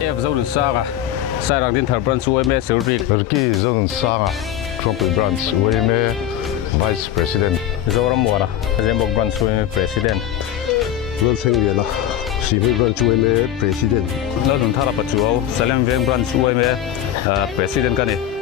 F zone saga sarang din thar branch UMA secretary Riki zone saga Trump branch UMA vice president Zoram Mora Zembok branch UMA president Lal Sengliana Simi branch UMA president Ladun thara pachuo Salem Veng branch UMA president kani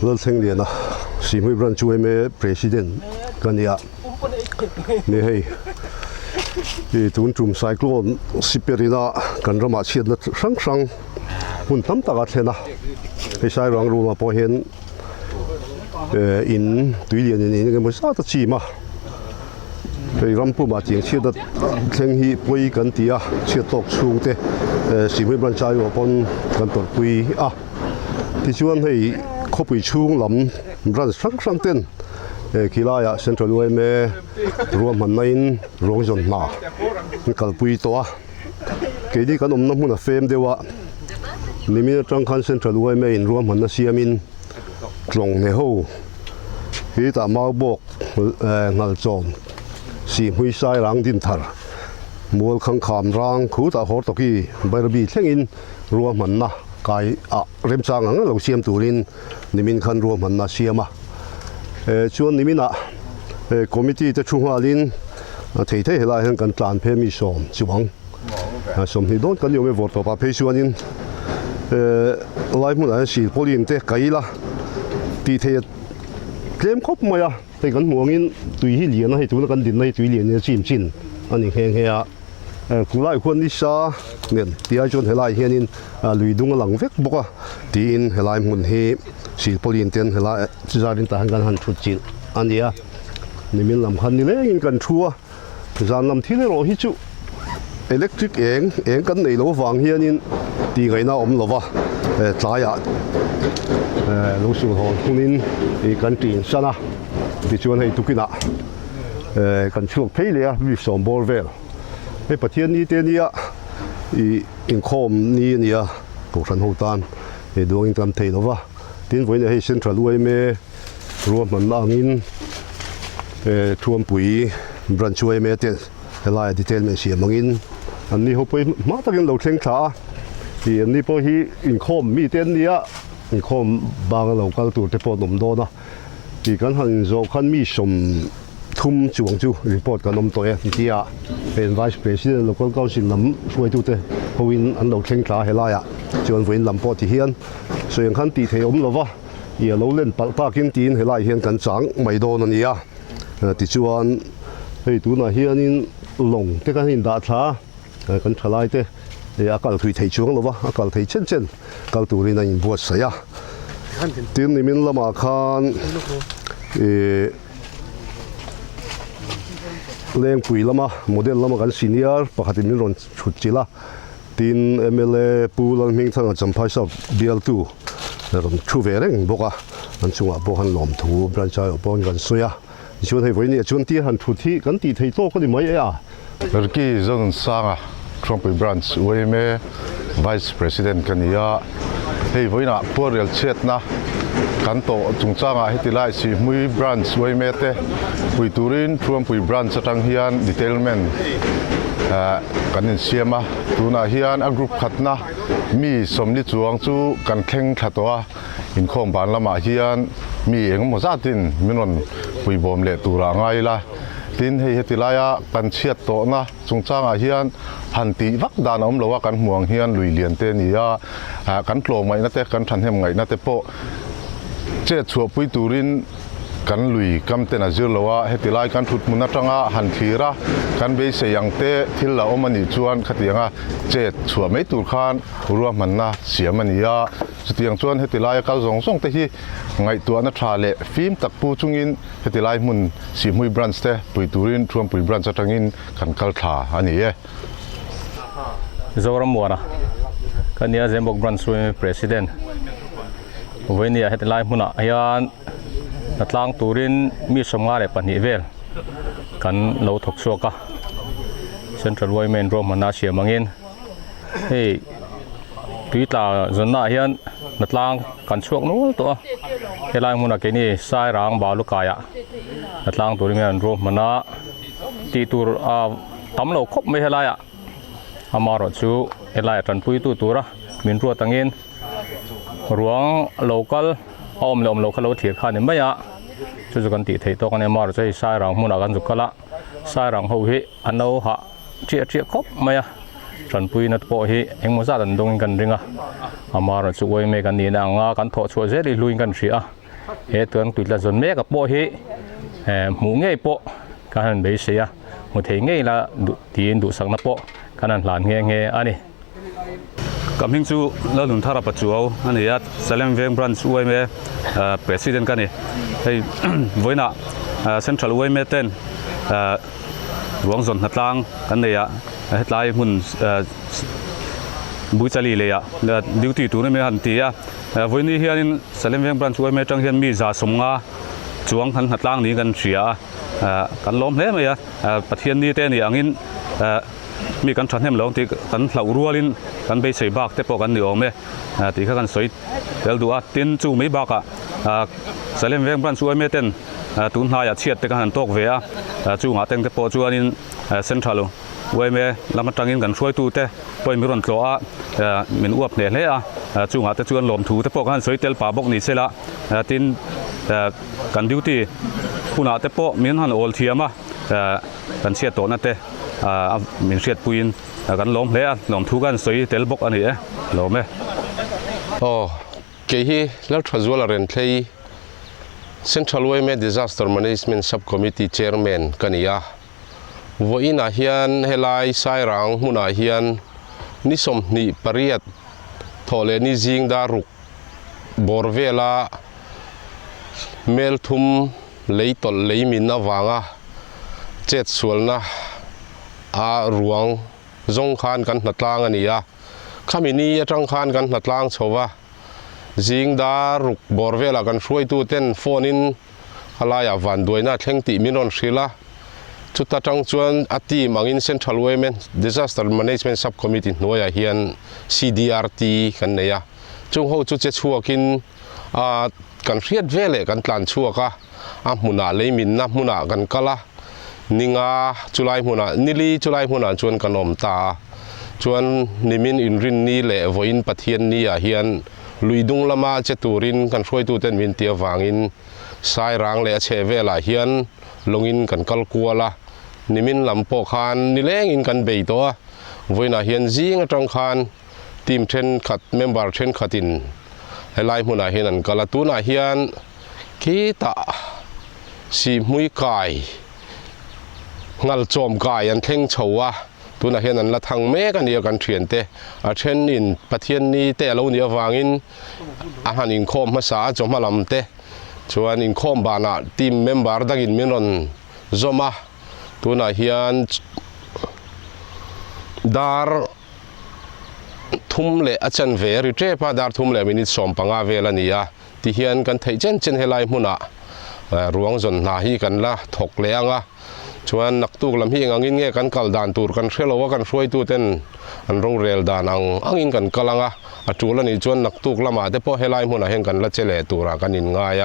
Lal Sengliana Simi branch UMA president Kania Ni hei Tun Trum cyclone Siperina Kanrama Chiat sang Hun tam taka thena Hei sai rang ruma po hen in tuilian in nge mo sa ta chi ma Hei rampu ma chiang chiat da thleng hi poi kan tia chiat tok chung te Simi branch ayo pon kan tor pui a ti chuan hei khopui chung lam ran sang ten kilaya central UMA ruam han nain rong jon na kalpui to a ke di kan omna huna fem dewa nimi tang khan central UMA in ruam han na siamin tlong ne ho hi ta mau bok ngal chon si hui sai rang din thar mol khang kham rang khu ta hor to ki barbi thlengin ruam han na kai a rem chang ang lo siam turin nimin khan ruam han na siama chuan nimina committee te chungalin thei thei helai han kan tlan phe mi som chuang som ni don kan yome vote pa phe chuanin lai mun an sil polin te kaila ti the klem khop maya te kan muangin tui hi lian hai tu kan din nei tui lian ni chim chin ani heng hea kulai khon ni sa nen ti ai chon helai hianin luidung lang vek boka ti in helai mun hi sil polin ten helai chizarin ta han kan han thut chil ania nimin lam khan ni le in kan thua zan lam thile ro hi chu electric eng kan nei lo wang hianin ti ngai na om lova tlaya lo su hon hunin i kan tin sana ti chuan hei tukina kan chuak pheile mi som bor vel he pathian ni te nia i in khom ni nia ko ran ho tan e doing tam thei lova tin voin hei central UMA ruam man angin thuam pui branch UMA te helai detail me sia mangin anni ho poi ma takin lo thleng tha ti anni po hi in khom mi ten nia in khom bang lo kal tur te po nom do na ti kan han zo khan mi som thum chuang chu report kan om to e tia pen vice president local council lam suai tu te hoin an lo thleng tha helaya chuan voin lam po ti hian soyang khan ti thei om lova ia lo len pal pa kin tin helai hian kan chang mai do na nia ti chuan hei tu na hianin long te kan in da tha kan thalai te akal thui thei chuang lova akal thei chen chen kal turin in buat saya tin nimin lama khan leng pui lama model lama kan senior pakhatin min ron chut chila tin MLA pulang ming thang champhai sa BL2 ron thu ve reng boka an chunga bo han lom thu branch ai opon kan soya chuan hei voini chuan ti han thu thi kan ti thei to ko ni mai a Riki zone saga Trump branch UMA vice president kania hei voina porel chet na kan to chungchanga hetilai si mui branch UMA te pui turin Trump branch atang hian detailment kanin siama tuna hian a group khatna mi somni chuang chu kan thleng thatoa in khom ban lama hian mi engmaw zatin minon pui bom le tura ngai la tin hei hetilaya kan chiat to na chungchanga hian hanti vak dan om lowa kan muang hian lui lian te nia kan tlong mai na te kan than hem ngai na te po che chuo pui turin kan lui kam te na zir lowa hetilai kan thut mun atanga han thira kan be se yang te thil la omani chuan khatianga che chua mai tur khan ruwa manna siamania จุดยังชวนเฮติลายเขาส่งแต่ที่ไงตัวนัทราเล่ฟิล์มตักปูจุงอินเฮติลายมุนสีมุยบรันส์เต้ปุยตูรินชวนปุยบรันส์จังอินขันคัลทาอันนี้Zoram Mora kan ia Zembok Branch Presidentวันนี้เฮติลายมุนอายันนัดล้างตูรินมีสมงาเรปันนิเวลกันเราถกชัวกะ Central Women Room มันน่าเชื่อมังอินเฮ้ปีตาจนน่าเห็นนัดล้างกันช่วงนู้นตัวเฮลายมุนอาเกนี่สายรางบาลุกายะนัดล้างตูรินรูมมันน่าตีตูทำเราครบไม่เฮลายะอามารถชูเฮลายจันปุยตัวระมินรัวตังอินรวงโลกัลอมโลกัลเราเถียข้านี่ไม่ยะจุดกันตีเทตัวกันเนี่ยมาเราใช้สายรางมุนอากันจุกละสายรางเขาหิอันเอาหะเจี๊ยครบไม่ยะจันปุยนัดโปหิเอ็งมุซาดันดงกันริงอ่ะอามาเราช่วยเมกันนี่นะงากันทอช่วยเจริญลุยกันเสียเฮตัวนั้นตุลาจนเมกับโปหิหมูเงี้ยโปกันเบสเสียหมูเทงเงี้ยละตีนดูสังนับโปกันหลานเงี้ยอันนี้กำลังจูแล้วหนุนท่ารับประจุเอาอันนี้เซเลมเวงบรันช่วยเมPresidentกันนี่ไอ้วันน่ะCentral Women เต้นหลวงสนหัดล้างกันเลยหัดลายหุ่นบุญจรีเลยดิวตี้ตัวนี้ไม่หันตีวันนี้เฮียนเซเลมเวงบรันช่วยเมจังเฮียนมีจ่าสมงาจวงหัดล้างนี้กันเสียกันล้มเละไหมประเทศนี้เต้นอย่างนี้มีการชันเห็นหลงที่กันเหล่ารัวลินกันไปใส่บากแต่พอกันเหนียวไหมที่เขากันสวยเดี๋ยวดูตินจูไม่บากเซเลมเวงบรันช่วยเมเต้นตุนหายเฉียดแต่กันตกเวียจูงาเต็งแต่พอจูอันนี้เซ็นทรัลไว้เมลำมันจังอินกันช่วยตูแต่ไปมีรอนตัวเหมือนอวบเนี่ยเลยจูงาแต่ชวนหลอมถูแต่พอกันสวยเตลป่าบกนี่เสร็จละตินกันดิวตี้ผู้นาแต่พอมีหันโอลเทียมกันเฉียดโตนั่นเต้มีเฉียดปุยนกันล้มเลยหลอมถูกันสวยเตลบกอันนี้ล้มไหมโอ้เกี่ยแล้วทว่าเรนเทย์ Central Women Disaster Management Subcommittee Chairman กันนี่วันนี้เฮียนเฮลัยสายรังมุนาเฮียนนิสมนิปริยตทอเลนิจิงดารุกบอร์เวลาเมลทุมเลยตอลเลยมินนาวางเจ็ดส่วนนะรวงจงคานกันนัดลางอันนี้ข้ามินีจังคานกันนัดลางชาวจิงดารุกบอร์เวลากันช่วยตัวเต้นโฟนินอะไรวันด้วยนะเท่งติมินอนศิลาจุดตั้งชวนอัติมังอิน Central Women Disaster Management Subcommittee หน่วยเฮียน CDRT กันเนี่ยจงเขาจุดเจ็ดชัวกินกันเรียดเวลกันตานชัวกะมุนาเลยมินนะมุนากันกะละนิงาจุลัยมุนานิลีจุลัยมุนาชวนกันอมตาชวนนิมินอินรินนี่แหละวินปะเทียนนี่เฮียนลุยดุงละมาเจตูรินกันช่วยตัวเต้นวินเตียวางอินสายรางเละเชเวลาเฮียนลงอินกันกัลกัวละนิมินลำโปคานนิเลงอินกันเบยตัววันน่ะเฮียนจีงจังคานทีมเทรนขัดเมมเบอร์เทรนขัดอินให้ไล่มุนาเฮียนกัลตุน่ะเฮียนกีตาสีมุยกายงัลโจมกายอันเท่งเฉวะตัวน่ะเห็นนั่นละทางเมกันเดียวกันเทียนเตเช่นอินประเทศนี้เตเราเนี่ยวางอินอาหารอินโคมภาษาจอมลำเตชวนอินโคมบานะทีมเมมเบอร์ดักอินมินนจอมาตัวน่ะเห็นดาร์ทุ่มเละอาจารย์เวริเทพาดาร์ทุ่มเละมินิสอมปังอาเวลนี่ที่เห็นกันไทยเจนเฮลัยมุนะรวงจนนาฮีกันละถกเลี้ยงชวนนักตุกลำฮีงังอินเงี้ยกันกัลดานตูร์กันเชื่อว่ากันช่วยตัวเต้นอันรงเรลดานังอินกันกัลังจูลนี่ชวนนักตุกละมาแต่พอเฮลัยมุนะเห็นกันละเจเลตูรากันอินง่าย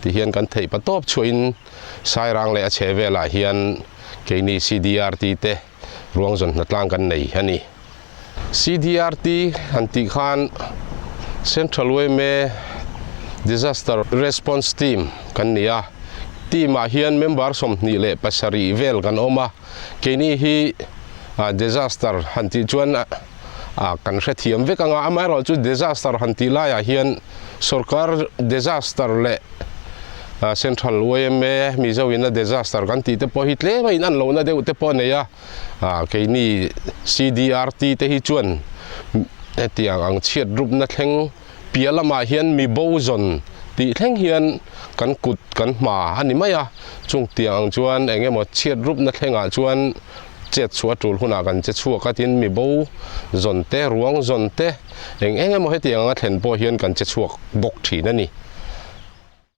ที่เห็นกันไทยปะตบช่วยสายรางเลยเชเวลาเห็นเกนี่ CDRT เตรวงจนนัดล่างกันในฮันนี่ CDRT อันติขาน Central Women Disaster Response Team กันนี่ทีมเฮียนเมมเบอร์สมนี่เลยปัสรีเวลกันออกมาเกนี่ฮี disaster หันที่ชวนกันเสียทีมเวกังอาไม่รอจุด disaster หันที่ไล่เฮียนสุรการ disaster เลย Central Women มีเจ้าวินา disaster กันที่แต่พอฮิตเลยไม่นั่นเราเนี่ยเดี๋ยวแต่พอเนี่ยเกนี่ CDRT แต่ฮิจวนที่อังเชียดรูปนัดแห่งปี bia lama hian mi bo zon ti thleng hian kan kut kan ma ani maya chung tiang chuan engemaw chiat rup na thlenga chuan chet chua tul huna kan che chua ka tin mi bo zon te ruang zon te engemaw heti anga thlen po hian kan che chuak bok thin ani